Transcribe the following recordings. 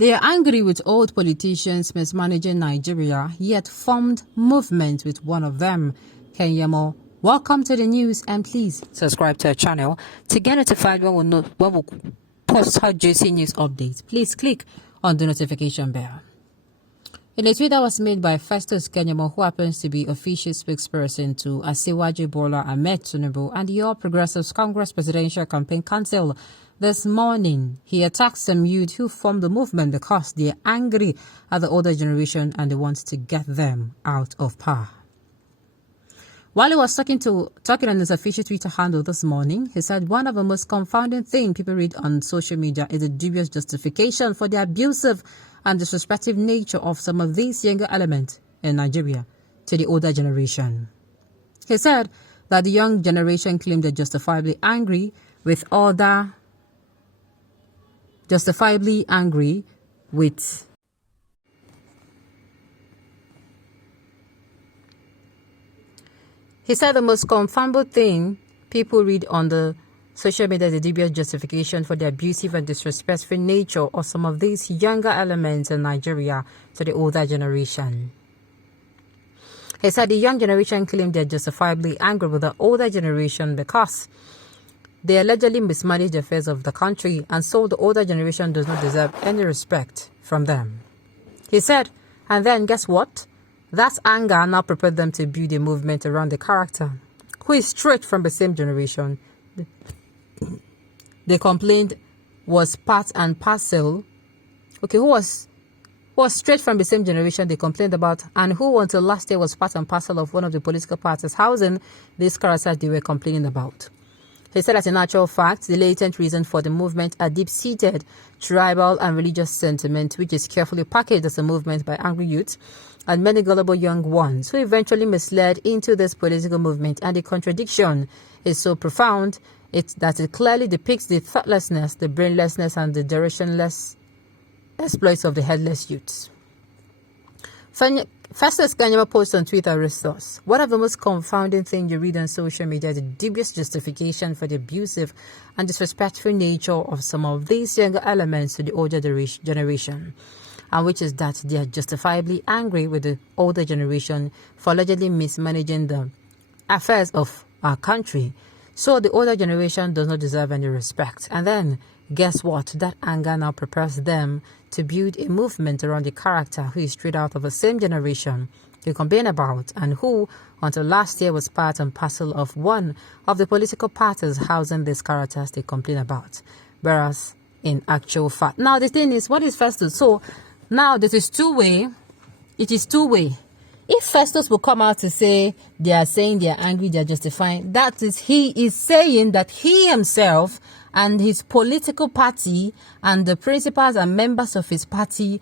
They are angry with old politicians mismanaging Nigeria, yet formed movement with one of them. Kenyamo, welcome to the news, and please subscribe to our channel to get notified when we post hot juicy news updates. Please click on the notification bell. In a tweet that was made by Festus Kenyamo, who happens to be official spokesperson to Asiwaju Bola Ahmed Tinubu and the All Progressives Congress Presidential Campaign Council, this morning, he attacked some youth who formed the movement because they are angry at the older generation and they want to get them out of power. While he was talking on his official Twitter handle this morning, he said one of the most confounding things people read on social media is the dubious justification for the abusive and disrespectful nature of some of these younger elements in Nigeria to the older generation. He said that the young generation claimed they're justifiably angry with He said the most confounding thing people read on the social media is the dubious justification for the abusive and disrespectful nature of some of these younger elements in Nigeria to the older generation. He said the young generation claimed they're justifiably angry with the older generation because they allegedly mismanaged the affairs of the country, and so the older generation does not deserve any respect from them. He said, and then guess what? That anger now prepared them to build a movement around the character who is straight from the same generation. They complained was part and parcel. Who was straight from the same generation they complained about, and who until last year was part and parcel of one of the political parties housing these characters they were complaining about. He said, as a natural fact, the latent reason for the movement are deep-seated tribal and religious sentiment, which is carefully packaged as a movement by angry youths and many gullible young ones who eventually misled into this political movement. And the contradiction is so profound that it clearly depicts the thoughtlessness, the brainlessness, and the directionless exploits of the headless youths. Festus Kenyamo posts on Twitter resource. One of the most confounding things you read on social media is the dubious justification for the abusive and disrespectful nature of some of these younger elements to the older generation, and which is that they are justifiably angry with the older generation for allegedly mismanaging the affairs of our country. So the older generation does not deserve any respect. And then, guess what? That anger now prepares them to build a movement around the character who is straight out of the same generation they complain about, and who, until last year, was part and parcel of one of the political parties housing these characters they complain about. Whereas, in actual fact. Now, the thing is, what is Festus? So, now this is two-way. It is two-way. If Festus will come out to say they are saying they are angry, they are justifying, that is, he is saying that he himself and his political party and the principals and members of his party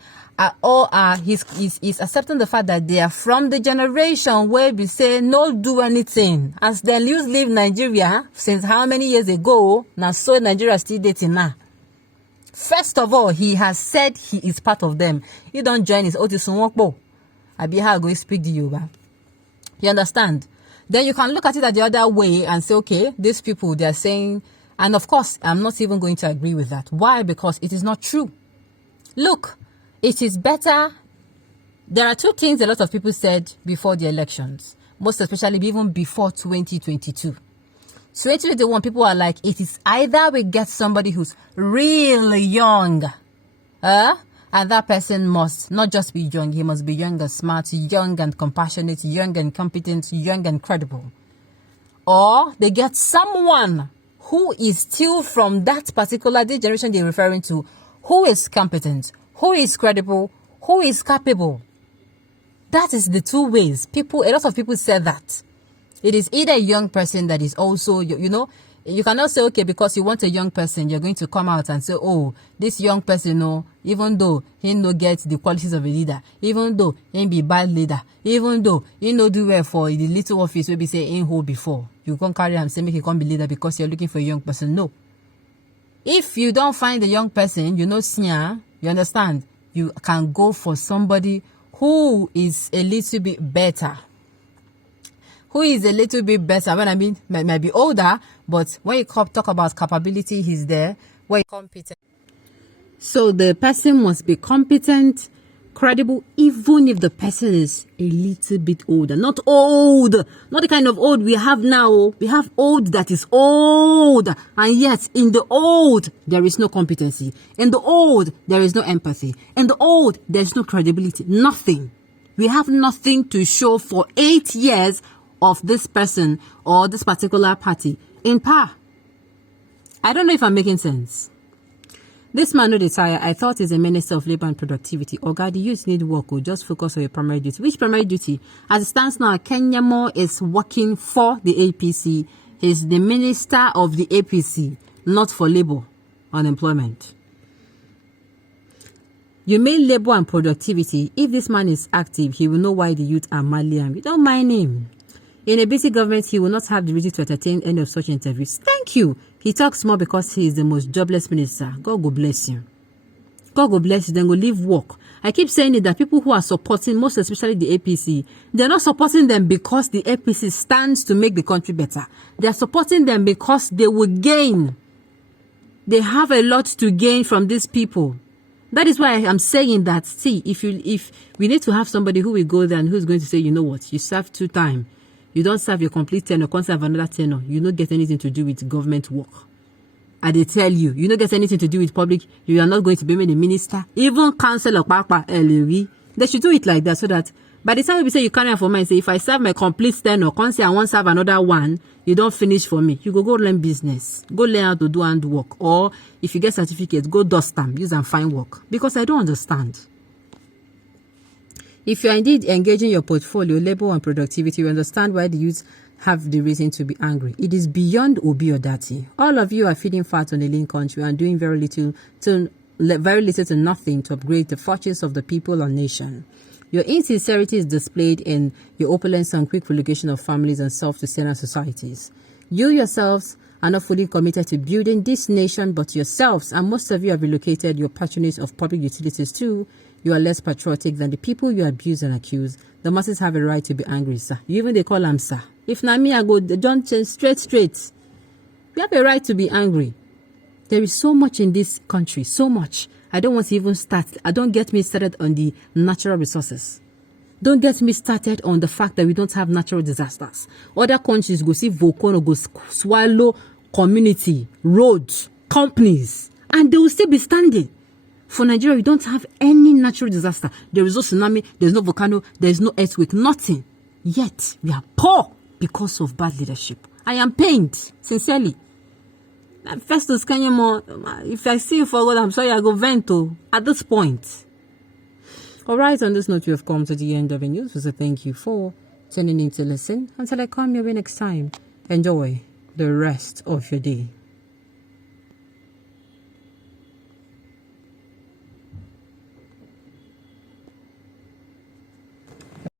he's accepting the fact that they are from the generation where we say no do anything. As they leave Nigeria since how many years ago, now so Nigeria still dating now. First of all, he has said he is part of them. He don't join his Otisunwokbo. Abi how go speak the Yoruba. You understand? Then you can look at it the other way and say, okay, these people, they are saying, and of course, I'm not even going to agree with that. Why? Because it is not true. Look, it is better. There are two things a lot of people said before the elections, most especially even before 2022. 2021, people are like, it is either we get somebody who's really young, and that person must not just be young, he must be young and smart, young and compassionate, young and competent, young and credible. Or they get someone who is still from that particular generation they're referring to, who is competent, who is credible, who is capable. That is the two ways. A lot of people said that. It is either a young person that is also, you cannot say, okay, because you want a young person, you're going to come out and say, oh, this young person, even though he no get the qualities of a leader, even though he be bad leader, even though he no do well for the little office where we say in hold before, you can't carry him, say make he can't be leader because you're looking for a young person. No. If you don't find a young person, you understand, you can go for somebody who is a little bit better. Who is a little bit better. When I mean, might be older, but when you talk about capability, he's there. When competent. So the person must be competent, credible, even if the person is a little bit older. Not old, not the kind of old we have now. We have old that is old, and yet in the old there is no competency. In the old there is no empathy. In the old there is no credibility. Nothing. We have nothing to show for 8 years of this person or this particular party in power. I don't know if I'm making sense. This man no desire, I thought is a minister of labor and productivity. Oh God, the youth need work or just focus on your primary duty. Which primary duty? As it stands now, Kenya Moore is working for the APC. He's the minister of the APC, not for labor and employment. You mean labor and productivity. If this man is active, he will know why the youth are madly angry. Don't mind him. In a busy government, he will not have the reason to entertain any of such interviews. Thank you. He talks more because he is the most jobless minister. God will bless you. God will bless you, then go leave work. I keep saying it that people who are supporting, most especially the APC, they're not supporting them because the APC stands to make the country better. They're supporting them because they will gain. They have a lot to gain from these people. That is why I'm saying that, see, if we need to have somebody who will go there and who's going to say, you know what, you serve 2 times. You don't serve your complete tenure, can't serve another tenure. You don't get anything to do with government work. And they tell you, you don't get anything to do with public. You are not going to be made a minister. Even councillor, Papa, they should do it like that so that by the time we say you carry out for me and say, if I serve my complete tenure, can't say I won't serve another one, you don't finish for me. You go learn business. Go learn how to do hand work. Or if you get certificates, go dust them, use and find work. Because I don't understand. If you are indeed engaging your portfolio, labor and productivity, you understand why the youth have the reason to be angry. It is beyond Obi or Dati. All of you are feeding fat on a lean country and doing very little to nothing to upgrade the fortunes of the people or nation. Your insincerity is displayed in your opulence and quick relegation of families and self-sustainable societies. You yourselves are not fully committed to building this nation but yourselves, and most of you have relocated your patronage of public utilities too. You are less patriotic than the people you abuse and accuse. The masses have a right to be angry, sir. Even they call them sir. If not me, I go don't change straight. We have a right to be angry. There is so much in this country, so much. I don't want to even start. Don't get me started on the natural resources. Don't get me started on the fact that we don't have natural disasters. Other countries go see volcano, go swallow community, roads, companies, and they will still be standing. For Nigeria, we don't have any natural disaster. There is no tsunami, there is no volcano, there is no earthquake, nothing. Yet, we are poor because of bad leadership. I am pained, sincerely. Festus Kenya Moore, if I see you for God, I'm sorry, I go vento at this point. Alright, on this note, we have come to the end of the news. So thank you for tuning in to listen. Until I come your way next time, enjoy the rest of your day.